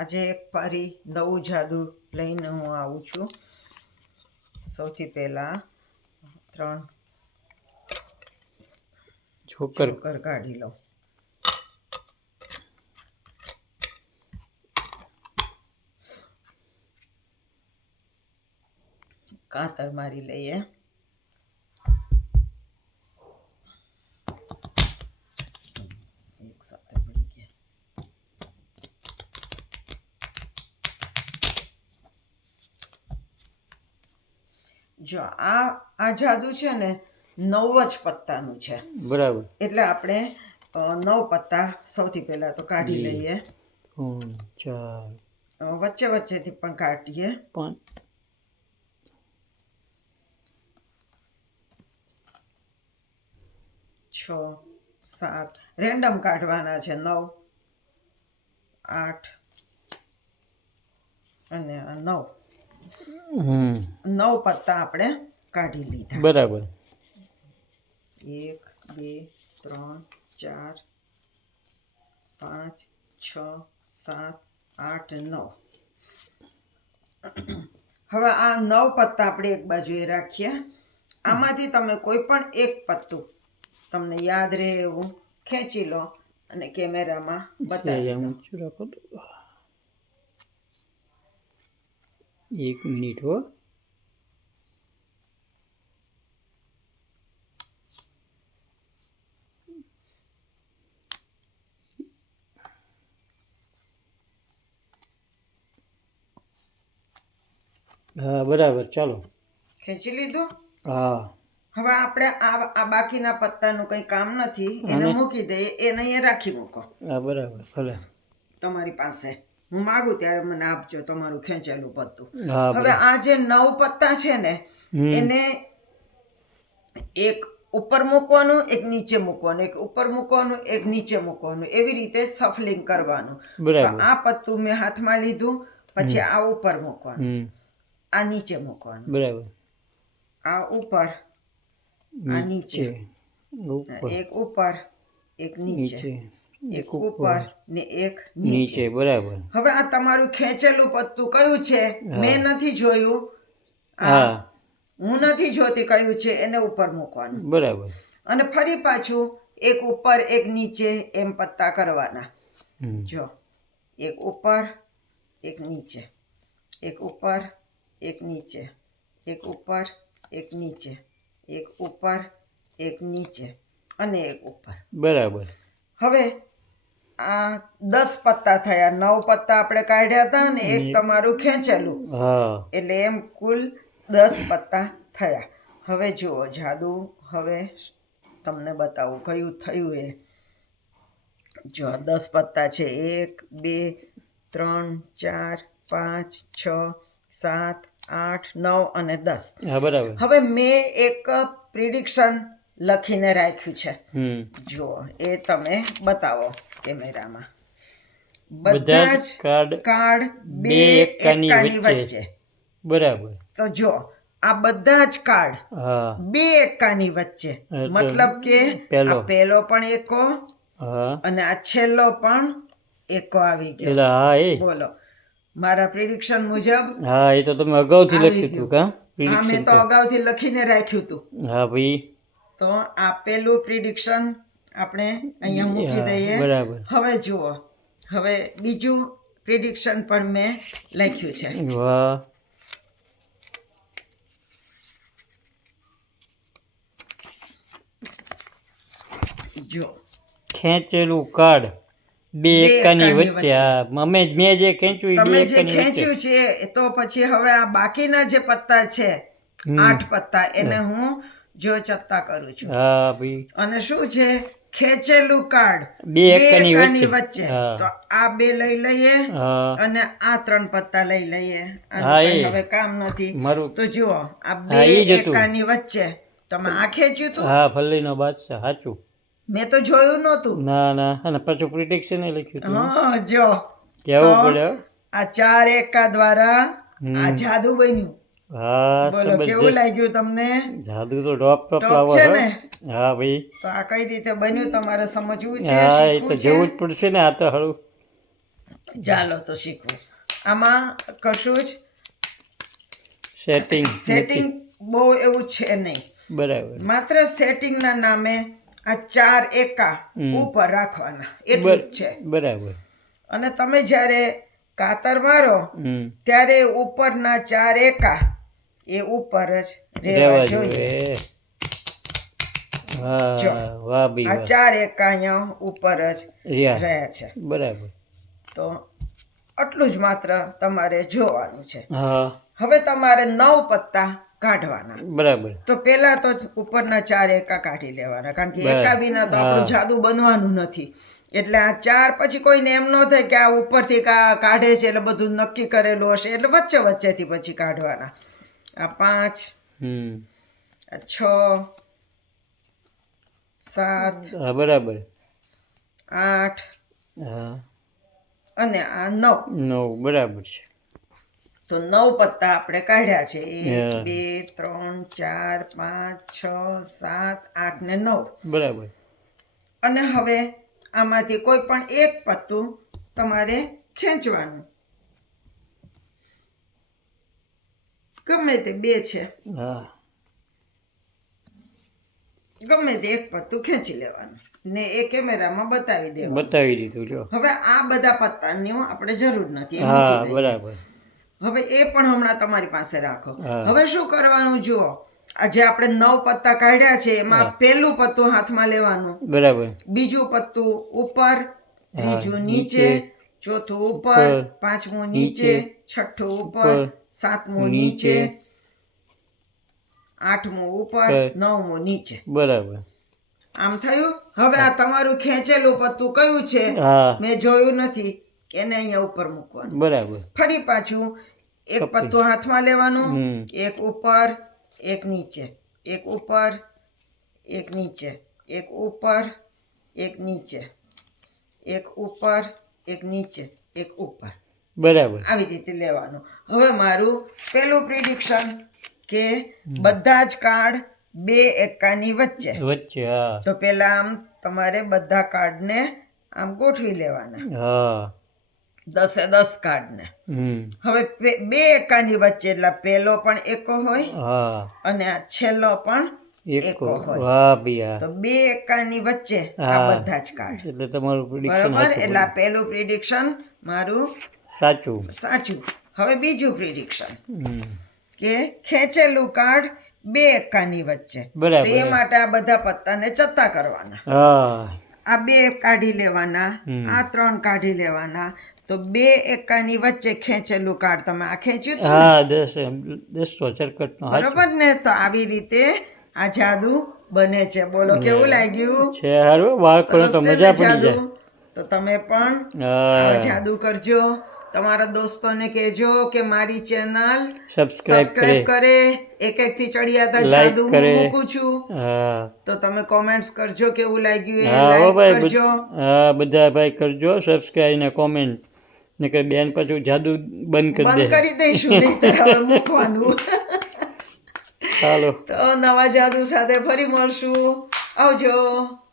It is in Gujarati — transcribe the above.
આજે એક ફરી નવું જાદુ લઈને હું આવું છું. સૌથી પહેલાં 3 જોકર કાઢી લઉં. કાતર મારી લઈએ. એક સાથે પડી ગયા. જો આ જાદુ છે ને 9 જ પત્તાનું છે. બરાબર. એટલે આપણે 9 પત્તા સૌથી પહેલા તો કાઢી લઈએ. 3 4 વચ્ચે વચ્ચેથી પણ કાઢીએ. 5 6 7 રેન્ડમ કાઢવાના છે. 9 8 અને 9 9 પત્તા આપણે કાઢી લીધા. બરાબર. 1 2 3 4 5 6 7 8 9. હવે આ 9 પત્તા આપણે એક બાજુએ રાખીએ. આમાંથી તમે કોઈ પણ એક પત્તું તમને યાદ રહે એવું ખેંચી લો અને કેમેરામાં બતાવી દો. 1 મિનિટ હો. હા બરાબર. ચાલો ખેંચી લીધું. હા હવે આપણે આ બાકીના પત્તાનું કંઈ કામ નથી, એને મૂકી દઈએ. એને અહીંયા રાખી મૂકો. હા બરાબર. ભલે તમારી પાસે હું માગું ત્યારે મને આપજો તમારું ખેંચેલું પત્તું. હા હવે આ જે 9 પત્તા છે ને એને એક ઉપર મૂકવાનું, એક નીચે મૂકવાનું, એક ઉપર મૂકવાનું, એક નીચે મૂકવાનું, એવી રીતે સફલિંગ કરવાનું. તો આ પત્તું મેં હાથમાં લીધું, પછી આ ઉપર મૂકવાનું, આ નીચે મૂકવાનું. બરાબર. આ ઉપર, આ નીચે. એક ઉપર એક નીચે, એક ઉપર ને એક નીચે. બરાબર. હવે આ તમારું ખેંચેલું પત્તું કયું છે મેં નથી જોયું. હું નથી જોતી કયું છે. એને ઉપર મૂકવાનું. બરાબર. અને ફરી પાછું એક ઉપર એક નીચે એમ પત્તા કરવાના. જો એક ઉપર એક નીચે, એક ઉપર એક નીચે, એક ઉપર એક નીચે, એક ઉપર એક નીચે અને એક ઉપર. બરાબર. હવે આ 10 પત્તા થયા. 9 પત્તા આપણે કાઢ્યા હતા ને એક તમારું ખેંચેલું, એટલે એમ કુલ 10 પત્તા થયા. હવે જુઓ જાદુ. હવે તમને બતાવું કયું થયું એ. જો 10 પત્તા છે. 1 2 3 4 5 6 7 8 9 અને 10. બરાબર. હવે મેં એક પ્રિડિક્શન લખીને રાખ્યું છે. જો એ તમે બતાવો કેમેરામાં. બધા જ કાર્ડ 2 એક્કાની વચ્ચે. બરાબર. તો જો આ બધા જ કાર્ડ 2 એક્કાની વચ્ચે, મતલબ કે આ પહેલો પણ એકો અને આ છેલ્લો પણ એકો આવી ગયો. બોલો મારા પ્રિડિક્શન મુજબ. હા એ તો તમે અગાઉથી લખ્યું હતું કા? હા મેં તો અગાઉથી લખીને રાખ્યું હતું. હા ભાઈ. તો આ પેલું પ્રિડિક્શન આપણે અહીંયા મૂકી દઈએ. બરાબર. હવે જુઓ, હવે બીજું પ્રિડિક્શન પણ મેં લખ્યું છે. વાહ. જો ખેંચેલું કાર્ડ 2 એક્કાની વચ્ચે. મેં જે ખેંચ્યું તમે જે ખેંચ્યું છે તો પછી હવે આ બાકીના જે પત્તા છે 8 પત્તા એને હું જો ચત્તા કરું છું. હા ભાઈ. અને શું છે ખેંચેલું કાર્ડ 2 એક્કાની વચ્ચે. તો આ 2 લઈ લઈએ અને આ 3 પત્તા લઈ લઈએ. હવે કામ નથી. તો જુઓ આ 2 એક્કાની વચ્ચે તમે આ ખેંચ્યું હતું. હા ફલ્લીનો બાદશાહ. સાચું. મેં તો જોયું નહોતું. ના અને પાછું પ્રિડિક્શન એ લખ્યું હતું. હા જો કેવું પડે. આ 4 એકા દ્વારા આ જાદુ બન્યું. હા બોલો કેવું લાગ્યું તમને? જાદુ તો ટોપ છે ને. હા ભાઈ. તો આ કઈ રીતે બન્યું તમારે સમજવું છે. હા એ તો જવું જ પડશે ને. આ તો હળું ચાલો તો શીખવું. આમાં કશું જ સેટિંગ સેટિંગ બહુ એવું છે નહીં. બરાબર. માત્ર સેટિંગના નામે આ 4 એકા ઉપર રાખવાના એટલું જ છે. બરાબર. અને તમે જ્યારે કાતર મારો ત્યારે ઉપરના 4 એકા એ ઉપર જ રહેવા જોઈએ. જો વાહ બી આ 4 એકા અહીંયા ઉપર જ રહ્યા છે. બરાબર. તો આટલું જ માત્ર તમારે જોવાનું છે. હા. હવે તમારે 9 પત્તા કાઢવાના. બરાબર. તો પેલા તો ઉપરના 4 એકા કાઢી લેવાના, કારણ કે એકા વિના તો આપણું જાદુ બનવાનું નથી. એટલે આ 4 પછી કોઈને એમ ન થાય કે આ ઉપરથી કાઢે છે એટલે બધું નક્કી કરેલું હશે, એટલે વચ્ચે વચ્ચેથી પછી કાઢવાના. આ 5, આ 6, 7, હા બરાબર. 8 હા અને આ 9. બરાબર છે. તો 9 પત્તા આપણે કાઢ્યા છે. 1, 2, 3, 4, 5, 6, 7, 8 ને 9. બરાબર. અને હવે આમાંથી કોઈ પણ એક પત્તું તમારે ખેંચવાનું, ગમે તે 2 છે, ગમે તે એક પત્તું ખેંચી લેવાનું ને એ કેમેરામાં બતાવી દેવાનું. બતાવી દીધું. જો હવે આ બધા પત્તાની આપણે જરૂર નથી. બરાબર. હવે એ પણ હમણાં તમારી પાસે રાખો. હવે શું કરવાનું જુઓ, આજે આપણે 9 પત્તા કાઢ્યા છે, એમાં પહેલું પત્તું હાથમાં લેવાનું. બરાબર. બીજું પત્તું ઉપર, ત્રીજું નીચે, ચોથું ઉપર, પાંચમું નીચે, છઠ્ઠું ઉપર, સાતમું નીચે, આઠમું ઉપર, નવમું નીચે. બરાબર. આમ થયું. હવે આ તમારું ખેંચેલું પત્તું કયું છે મેં જોયું નથી, એને અહીંયા ઉપર મૂકવાનું. બરાબર. ફરી પાછું એક પત્તું હાથમાં લેવાનું, એક ઉપર, એક નીચે, એક ઉપર, એક નીચે, એક ઉપર, એક નીચે, એક ઉપર, એક નીચે, એક ઉપર. બરાબર. આવી રીતે લેવાનું. હવે મારું પેલું પ્રિડિક્શન કે બધા જ કાર્ડ 2 એકાની વચ્ચે. તો પેલા આમ તમારે બધા કાર્ડને આમ ગોઠવી લેવાના. 10 કાર્ડને. હવે 2 એકાની વચ્ચે, એટલે પેલો પણ એકો હોય અને આ છેલ્લો પણ એકો હોય. તો 2 એકાની વચ્ચે આ બધા જ કાર્ડ. એટલે તમારું બરાબર. એટલે આ પહેલું પ્રિડિક્શન મારું સાચું. હવે બીજું પ્રિડિક્શન કે ખેંચેલું કાર્ડ 2 એકાની વચ્ચે. તો એ માટે આ બધા પત્તાને ચત્તા કરવાના. આ 2 કાઢી લેવાના, આ 3 કાઢી લેવાના. તો 2 એકાની વચ્ચે ખેંચેલું કાર્ડ તમે આ ખેંચ્યું બરોબર ને. તો આવી રીતે આ જાદુ બને છે. બોલો કેવું લાગ્યું? જાદુ. તો તમે પણ જાદુ કરજો. તમારા દોસ્તોને કહેજો કે મારી ચેનલ સબસ્ક્રાઇબ કરે. એક થી ચડિયાતા જાદુ હું મૂકું છું. તો તમે કોમેન્ટ્સ કરજો કેવું લાગ્યું એ. લાઈક કરજો. બધા ભાઈ કરજો સબસ્ક્રાઇબ ને કોમેન્ટ. ને કે બેન પાછું જાદુ બંધ કરી દઈશું, નહીં હવે મૂકવાનું. ચાલો તો નવા જાદુ સાથે ફરી મળશું. આવજો.